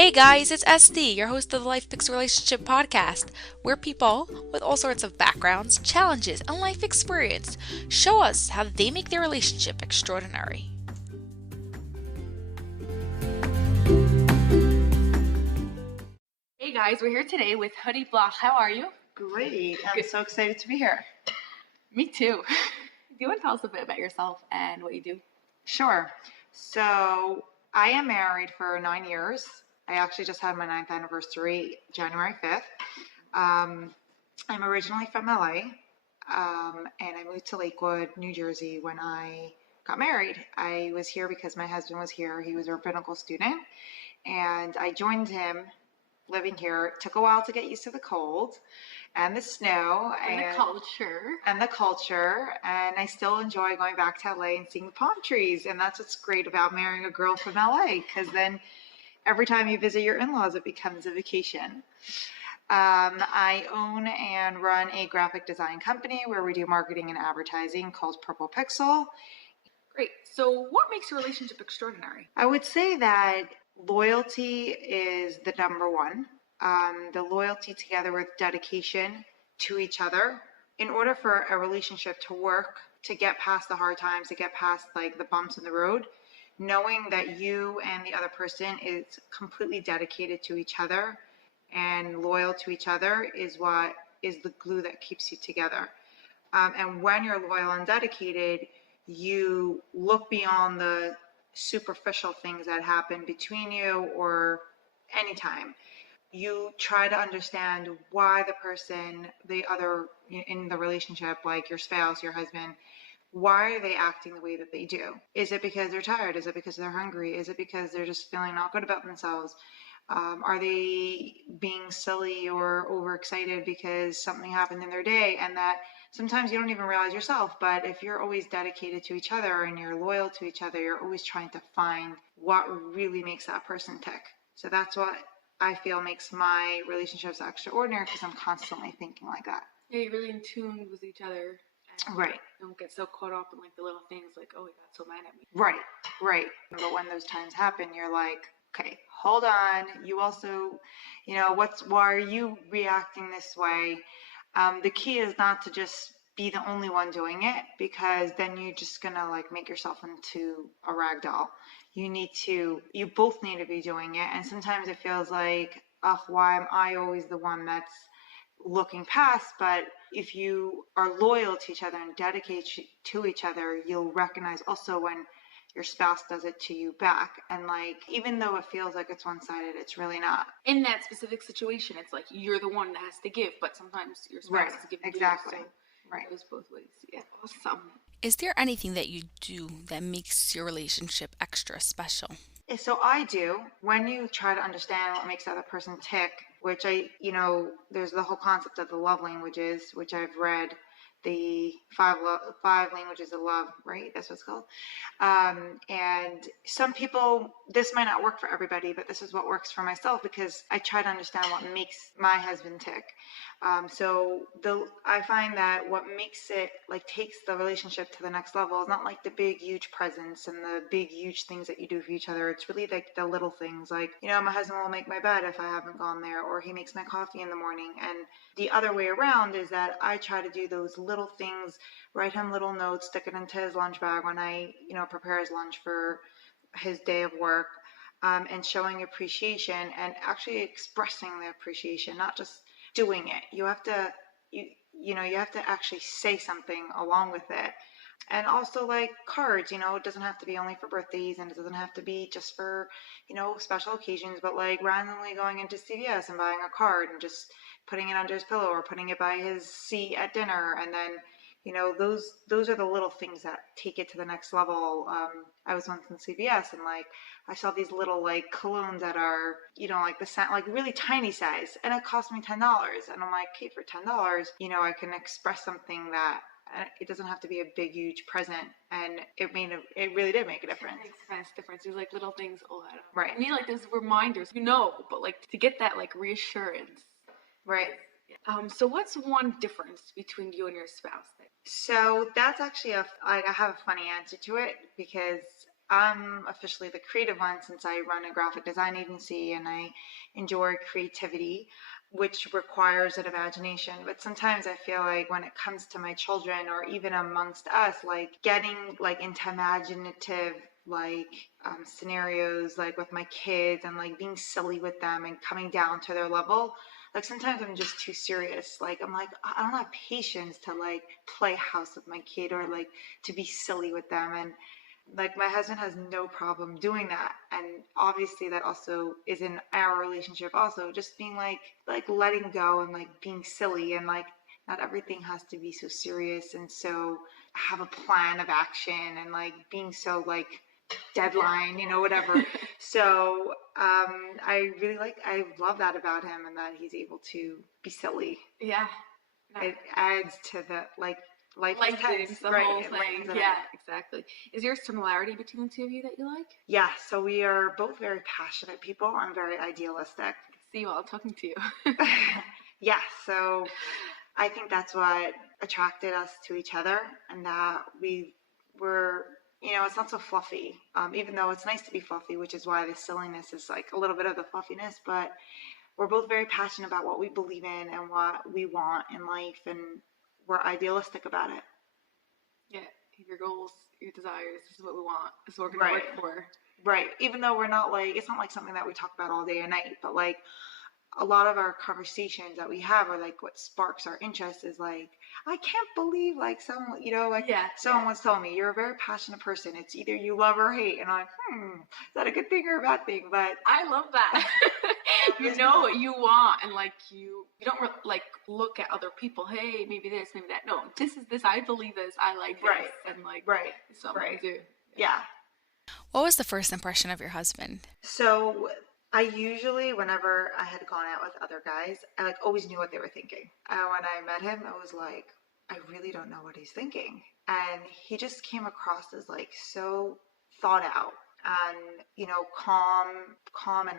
Hey guys, it's SD, your host of the Life Picks Relationship podcast, where people with all sorts of backgrounds, challenges, and life experience show us how they make their relationship extraordinary. Hey guys, we're here today with Hudi, Bloch. How are you? Great. I'm so excited to be here. Me too. Do you want to tell us a bit about yourself and what you do? Sure. So I am married for 9 years. I actually just had my 9th anniversary January 5th. I'm originally from LA, and I moved to Lakewood, New Jersey when I got married. I was here because my husband was here. He was a rabbinical student, and I joined him living here. It took a while to get used to the cold and the snow And the culture. And I still enjoy going back to LA and seeing the palm trees. And that's what's great about marrying a girl from LA, because then every time you visit your in-laws, it becomes a vacation. I own and run a graphic design company where we do marketing and advertising called Purple Pixel. Great. So what makes your relationship extraordinary? I would say that loyalty is the number one. The loyalty together with dedication to each other. In order for a relationship to work, to get past the hard times, to get past like the bumps in the road, knowing that you and the other person is completely dedicated to each other and loyal to each other is what is the glue that keeps you together. And when you're loyal and dedicated, you look beyond the superficial things that happen between you or anytime. You try to understand why the person, the other in the relationship, like your spouse, your husband, why are they acting the way that they do? Is it because they're tired? Is it because they're hungry? Is it because they're just feeling not good about themselves? Are they being silly or overexcited because something happened in their day? And that sometimes you don't even realize yourself, but if you're always dedicated to each other and you're loyal to each other, you're always trying to find what really makes that person tick. So that's what I feel makes my relationships extraordinary, because I'm constantly thinking like that. Yeah, you're really in tune with each other. Right. Don't get so caught up in like the little things like, oh, he got so mad at me. Right. But when those times happen, you're like, okay, hold on. You also, why are you reacting this way? The key is not to just be the only one doing it, because then you're just gonna like make yourself into a rag doll. You both need to be doing it. And sometimes it feels like, oh, why am I always the one that's looking past? But if you are loyal to each other and dedicated to each other, you'll recognize also when your spouse does it to you back. And like, even though it feels like it's one-sided, it's really not. In that specific situation, it's like you're the one that has to give, but sometimes your spouse has to give. Exactly. You, so right. It goes both ways. Yeah, awesome. Is there anything that you do that makes your relationship extra special? So I do. When you try to understand what makes the other person tick, which there's the whole concept of the love languages, which I've read, the five languages of love, right? That's what it's called. And some people, this might not work for everybody, but this is what works for myself, because I try to understand what makes my husband tick. I find that what makes it like takes the relationship to the next level is not like the big huge presents and the big huge things that you do for each other. It's really like the little things, like my husband will make my bed if I haven't gone there, or he makes my coffee in the morning. And the other way around is that I try to do those little things, write him little notes, stick it into his lunch bag when I prepare his lunch for his day of work, and showing appreciation and actually expressing the appreciation, not just doing it. You have to you have to actually say something along with it. And also like cards, it doesn't have to be only for birthdays, and it doesn't have to be just for special occasions, but like randomly going into CVS and buying a card and just putting it under his pillow or putting it by his seat at dinner. And then those are the little things that take it to the next level. I was once in CVS, and like I saw these little like colognes that are like the scent, like really tiny size, and it cost me $10. And I'm like, okay, for $10, I can express something that it doesn't have to be a big huge present. And it really did make a difference. It makes a nice difference. There's like little things all that. Right. I need like those reminders, but like to get that like reassurance. Right. So what's one difference between you and your spouse? So that's actually I have a funny answer to it, because I'm officially the creative one since I run a graphic design agency and I enjoy creativity, which requires an imagination. But sometimes I feel like when it comes to my children or even amongst us, like getting like into imaginative like scenarios like with my kids and like being silly with them and coming down to their level, like sometimes I'm just too serious. Like I'm like I don't have patience to like play house with my kid or like to be silly with them. And like my husband has no problem doing that, and obviously that also is in our relationship also, just being like letting go and like being silly, and like not everything has to be so serious and so have a plan of action and like being so like deadline, whatever. So I love that about him, and that he's able to be silly. Yeah. No. It adds to the like life is Lightens tense, the right? whole It thing. lightens it Yeah, up. exactly. Is there a similarity between the two of you that you like? Yeah, so we are both very passionate people. I'm very idealistic. See, while I'm talking to you. Yeah, so I think that's what attracted us to each other, and that we were, it's not so fluffy, even though it's nice to be fluffy, which is why the silliness is like a little bit of the fluffiness, but we're both very passionate about what we believe in and what we want in life, and we're idealistic about it. Yeah, your goals, your desires, this is what we want. This is what we're going to Right. work for. Right. Even though we're not like, it's not like something that we talk about all day and night, but like a lot of our conversations that we have are like what sparks our interest is like, I can't believe like someone, someone once told me, you're a very passionate person. It's either you love or hate. And I'm like, is that a good thing or a bad thing? But I love that. You know what you want, and like you don't like look at other people. Hey, maybe this, maybe that. No, this is this. I believe this. I like this, Right. and like Right. it's something Right. to do. Yeah. What was the first impression of your husband? So I usually, whenever I had gone out with other guys, I like always knew what they were thinking. And when I met him, I was like, I really don't know what he's thinking. And he just came across as like so thought out and calm and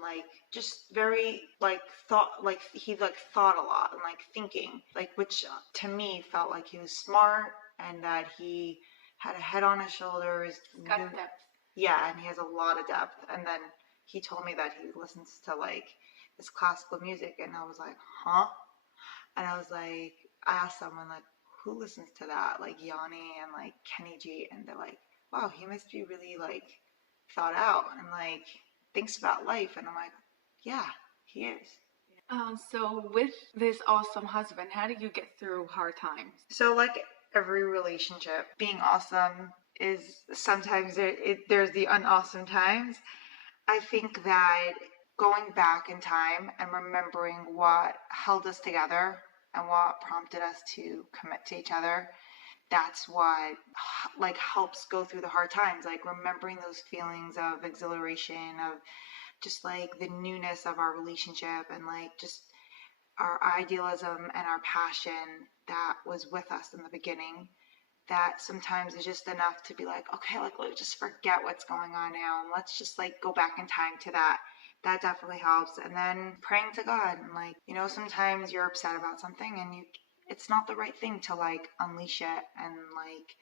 like just very like thought, like he like thought a lot and like thinking, like which to me felt like he was smart and that he had a head on his shoulders. Got depth. Yeah, and he has a lot of depth. And then he told me that he listens to like this classical music, and I was like, huh? And I was like, I asked someone like, who listens to that? Like Yanni and like Kenny G, and they're like, wow, he must be really like thought out and like thinks about life. And I'm like, yeah, he is. So with this awesome husband, how do you get through hard times? So like every relationship, being awesome is sometimes there's the unawesome times. I think that going back in time and remembering what held us together and what prompted us to commit to each other, that's what like helps go through the hard times, like remembering those feelings of exhilaration, of just like the newness of our relationship and like just our idealism and our passion that was with us in the beginning. That sometimes is just enough to be like, okay, like let's just forget what's going on now and let's just like go back in time to that. That definitely helps. And then praying to God, and like, sometimes you're upset about something and it's not the right thing to like unleash it and like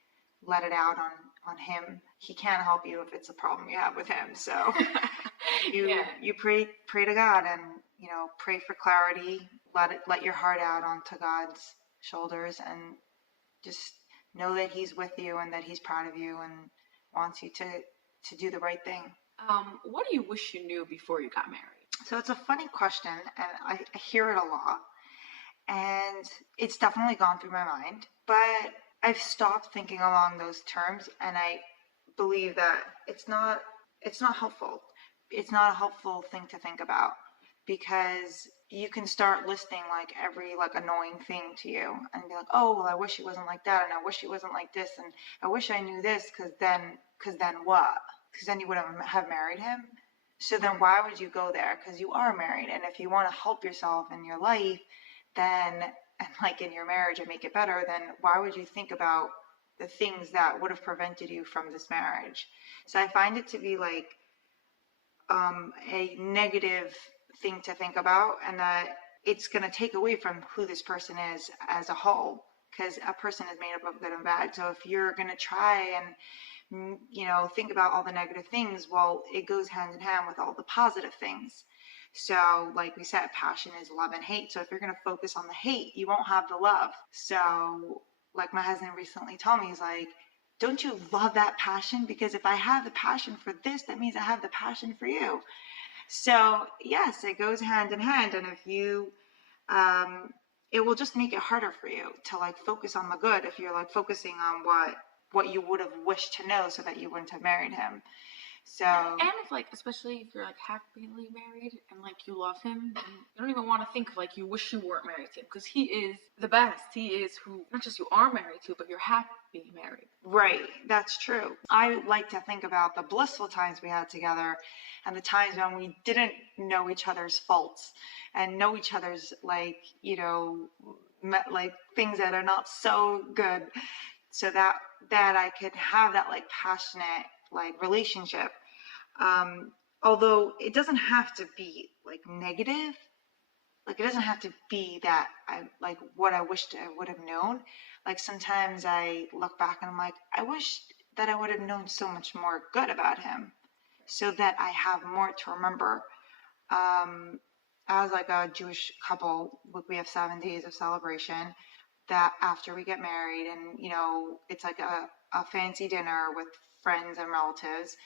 let it out on him. He can't help you if it's a problem you have with him. So you pray to God and pray for clarity. Let your heart out onto God's shoulders and just know that he's with you and that he's proud of you and wants you to do the right thing. What do you wish you knew before you got married? So it's a funny question, and I hear it a lot, and it's definitely gone through my mind, but I've stopped thinking along those terms, and I believe that it's not helpful. It's not a helpful thing to think about, because you can start listing like every like annoying thing to you and be like, oh, well, I wish he wasn't like that, and I wish he wasn't like this, and I wish I knew this, because then what? Because then you wouldn't have married him. So then why would you go there? Because you are married, and if you want to help yourself in your life, then, and like in your marriage and make it better, then why would you think about the things that would have prevented you from this marriage? So I find it to be like a negative thing to think about, and that it's going to take away from who this person is as a whole, because a person is made up of good and bad. So if you're going to try and think about all the negative things. Well, it goes hand in hand with all the positive things. So, like we said, passion is love and hate. So if you're going to focus on the hate, you won't have the love. So, like my husband recently told me, he's like, don't you love that passion? Because if I have the passion for this, that means I have the passion for you. So, yes, it goes hand in hand. And if you, it will just make it harder for you to like focus on the good if you're like focusing on what you would have wished to know so that you wouldn't have married him. So, and if like, especially if you're like happily married and like you love him, and you don't even want to think of like you wish you weren't married to him, because he is the best. He is who not just you are married to, but you're happy married. right, that's true. I like to think about the blissful times we had together and the times when we didn't know each other's faults and know each other's like, like things that are not so good, so that I could have that like passionate like relationship. Although it doesn't have to be like negative, like it doesn't have to be that I like what I wished I would have known. Like sometimes I look back and I'm like, I wish that I would have known so much more good about him, so that I have more to remember. As like a Jewish couple, we have 7 days of celebration that after we get married, and it's like a fancy dinner with friends and relatives,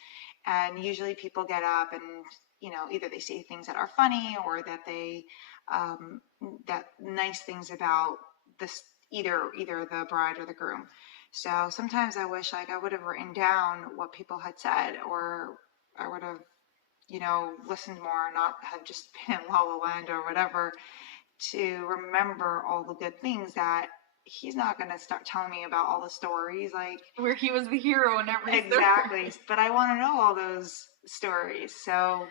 and usually people get up and either they say things that are funny or that they that nice things about this, either the bride or the groom. So sometimes I wish like I would have written down what people had said, or I would have listened more, not have just been La La Land or whatever, to remember all the good things that he's not going to start telling me about all the stories like Where he was the hero and everything. exactly. But I want to know all those stories. So,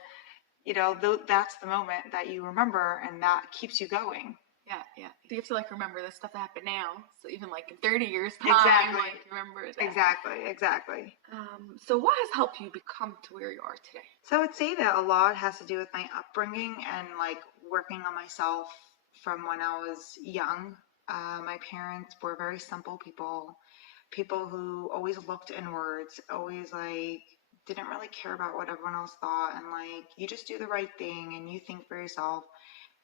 that's the moment that you remember, and that keeps you going. Yeah. So you have to like remember the stuff that happened now. So even like in 30 years time, Exactly. like remember that. Exactly. So what has helped you become to where you are today? So I would say that a lot has to do with my upbringing and like working on myself from when I was young. My parents were very simple people who always looked inwards, always like didn't really care about what everyone else thought, and like you just do the right thing and you think for yourself.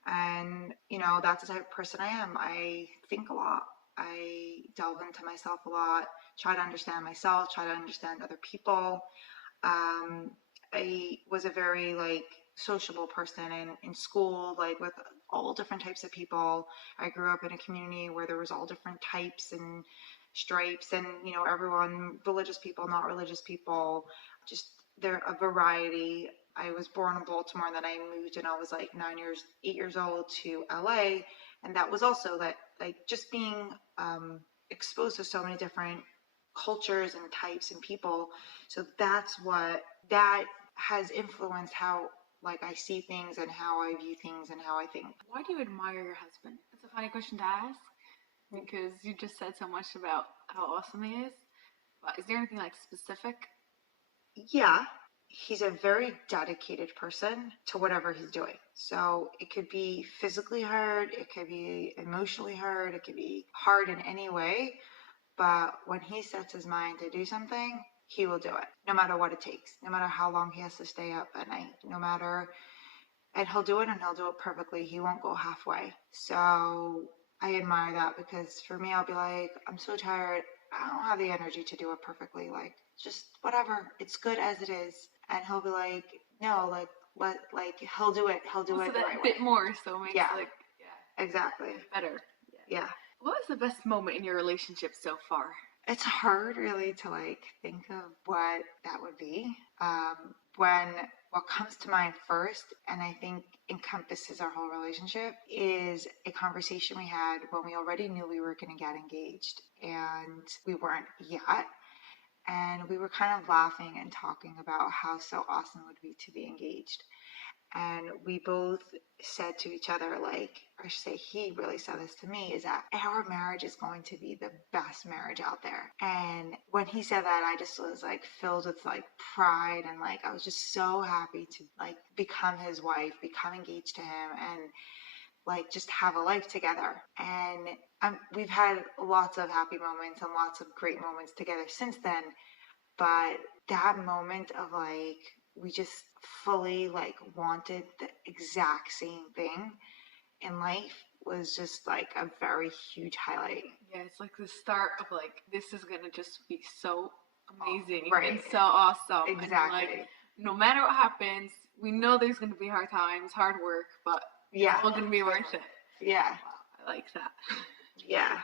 And that's the type of person I am. I think a lot. I delve into myself a lot, try to understand myself, try to understand other people. I was a very like sociable person in school, like with all different types of people. I grew up in a community where there was all different types and stripes, and everyone, religious people, not religious people, just there a variety. I was born in Baltimore, and then I moved and I was like 8 years old to LA, and that was also that like just being exposed to so many different cultures and types and people. So that has influenced how like I see things and how I view things and how I think. Why do you admire your husband? It's a funny question to ask because you just said so much about how awesome he is. But is there anything like specific? Yeah, he's a very dedicated person to whatever he's doing. So it could be physically hard, it could be emotionally hard, it could be hard in any way. But when he sets his mind to do something, he will do it, no matter what it takes, no matter how long he has to stay up at night, and he'll do it, and he'll do it perfectly. He won't go halfway. So I admire that, because for me, I'll be like, I'm so tired. I don't have the energy to do it perfectly. Like, just whatever. It's good as it is. And he'll be like, no, he'll do it. He'll do it the right way. Bit more, so it makes exactly better. Yeah. What was the best moment in your relationship so far? It's hard really to like think of what that would be. When what comes to mind first, and I think encompasses our whole relationship, is a conversation we had when we already knew we were going to get engaged, and we weren't yet. And we were kind of laughing and talking about how so awesome it would be to be engaged. And we both said to each other, like, or I should say, he really said this to me, is that our marriage is going to be the best marriage out there. And when he said that, I just was like filled with like pride, and like I was just so happy to like become his wife, become engaged to him, and like just have a life together. And we've had lots of happy moments and lots of great moments together since then. But that moment of like, we just fully like wanted the exact same thing in life was just like a very huge highlight. Yeah, it's like the start of like, this is gonna just be so amazing Right. and so awesome. And Exactly. like, no matter what happens, we know there's gonna be hard times, hard work, but Yeah. it's all gonna be worth it. Yeah. Wow, I like that. Yeah.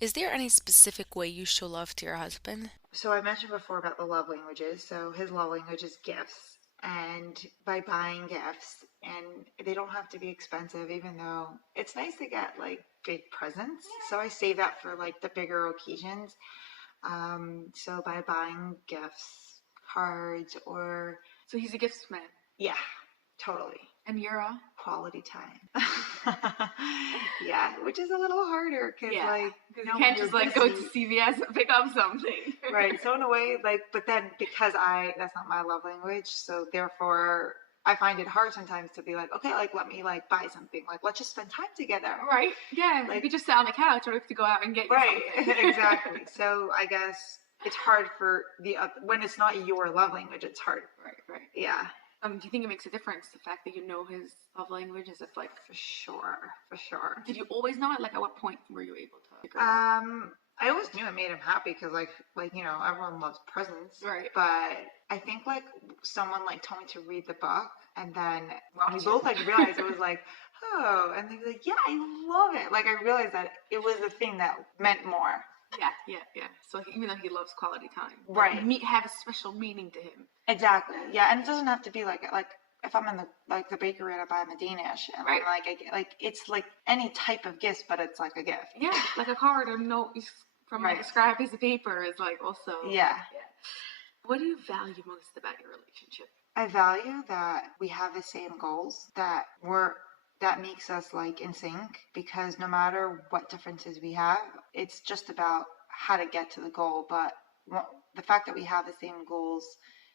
Is there any specific way you show love to your husband? So I mentioned before about the love languages. So his love language is gifts. And by buying gifts, and they don't have to be expensive, even though it's nice to get like big presents. So I save that for like the bigger occasions. So by buying gifts, cards, or So he's a gifts man. yeah, totally. And you're a? Quality time. Yeah, which is a little harder because like you can't just like go to busy. CVS and pick up something. Right. So in a way, like, but then because that's not my love language, so therefore I find it hard sometimes to be like, okay, like let me like buy something, like let's just spend time together. Right? Yeah. Like, you could just sit on the couch or you have to go out and get you right. something. Exactly. So I guess it's hard for when it's not your love language, it's hard. Right. Yeah. Do you think it makes a difference, the fact that you know his love language? Is it like, For sure. did you always know it? Like, at what point were you able to figure it out? I always knew it made him happy because like everyone loves presents. Right. But I think like someone like told me to read the book, and then when we Watch both it. like realized it was like, oh, and they'd be like, yeah, I love it. Like I realized that it was the thing that meant more. Yeah. So even though he loves quality time, Right. have a special meaning to him. Exactly. Yeah, and it doesn't have to be like if I'm in the bakery and I buy him a Danish, and Right. it's like any type of gift, but it's like a gift. Yeah, like a card or note from like a Right. scrap piece of paper is like also. Yeah. What do you value most about your relationship? I value that we have the same goals, that makes us like in sync, because no matter what differences we have, it's just about how to get to the goal. But the fact that we have the same goals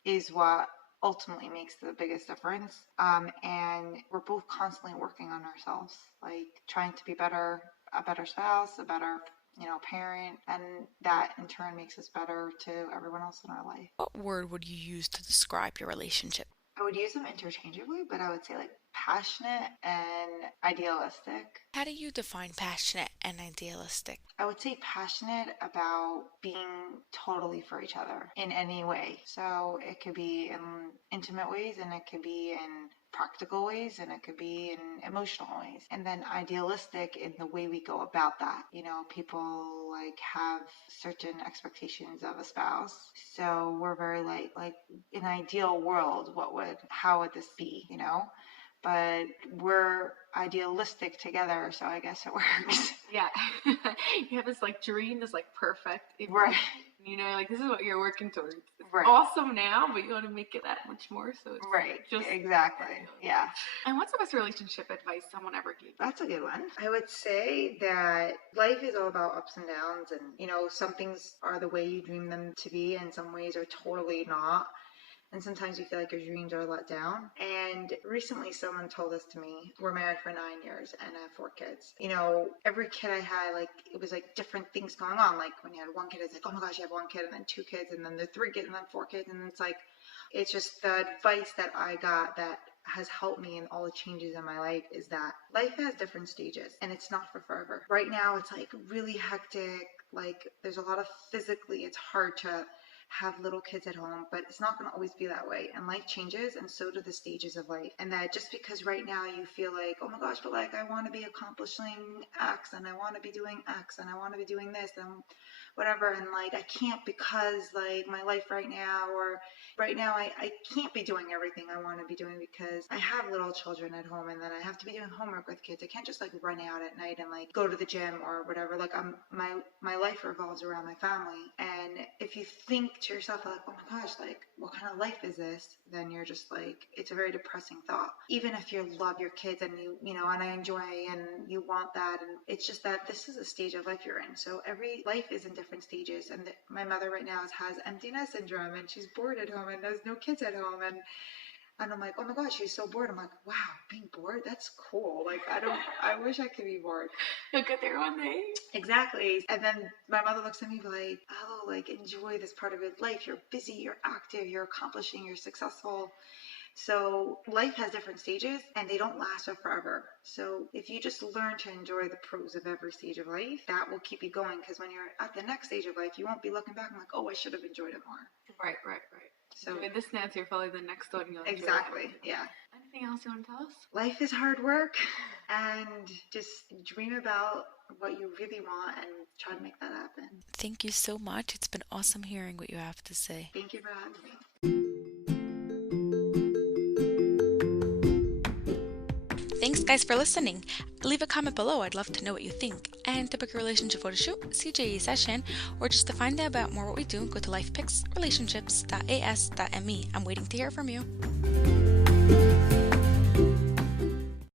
is what ultimately makes the biggest difference. And we're both constantly working on ourselves, like trying to be a better spouse, a better parent, and that in turn makes us better to everyone else in our life. What word would you use to describe your relationship? I would use them interchangeably, but I would say like passionate and idealistic. How do you define passionate and idealistic? I would say passionate about being totally for each other in any way. So it could be in intimate ways, and it could be in practical ways, and it could be in emotional ways. And then idealistic in the way we go about that. People like have certain expectations of a spouse. So we're very like in an ideal world, how would this be, But we're idealistic together, so I guess it works. Yeah. You have this like dream, this like perfect. Right. Like this is what you're working towards. It's Right. awesome now, but you want to make it that much more. So it's Right. just Exactly. Yeah. And what's the best relationship advice someone ever gave you? That's a good one. I would say that life is all about ups and downs, and some things are the way you dream them to be, and some ways are totally not. And sometimes you feel like your dreams are let down. And recently someone told this to me. We're married for 9 years and I have 4 kids. Every kid I had, like, it was like different things going on. Like when you had 1 kid, it's like, oh my gosh, you have 1 kid, and then 2 kids, and then the 3 kids, and then 4 kids. And it's just the advice that I got that has helped me in all the changes in my life is that life has different stages, and it's not for forever. Right now it's like really hectic. Like there's a lot of physically, it's hard to have little kids at home, but it's not going to always be that way, and life changes, and so do the stages of life. And that just because right now you feel like, oh my gosh, but like I want to be accomplishing X, and I want to be doing X, and I want to be doing this, and whatever, and like I can't because like my life right now, or right now I can't be doing everything I want to be doing because I have little children at home, and then I have to be doing homework with kids. I can't just like run out at night and like go to the gym or whatever. Like my life revolves around my family. And if you think to yourself like, oh my gosh, like what kind of life is this, then you're just like, it's a very depressing thought. Even if you love your kids and you know, and I enjoy and you want that, and it's just that this is a stage of life you're in. So every life is in different stages, and my mother right now has empty nest syndrome, and she's bored at home and there's no kids at home, and And I'm like, oh my gosh, she's so bored. I'm like, wow, being bored, that's cool. Like, I wish I could be bored. You'll get there one day. Exactly. And then my mother looks at me like, oh, like, enjoy this part of your life. You're busy, you're active, you're accomplishing, you're successful. So life has different stages and they don't last forever. So if you just learn to enjoy the pros of every stage of life, that will keep you going. Because when you're at the next stage of life, you won't be looking back and like, oh, I should have enjoyed it more. Right. So Enjoy this Nancy, or probably the next one you'll enjoy. exactly, yeah. Anything else you want to tell us? Life is hard work, and just dream about what you really want and try to make that happen. Thank you so much. It's been awesome hearing what you have to say. Thank you for having me. Thanks, guys, for listening. Leave a comment below. I'd love to know what you think. And to book a relationship photo shoot, CJE session, or just to find out about more what we do, go to lifepicsrelationships.as.me. I'm waiting to hear from you.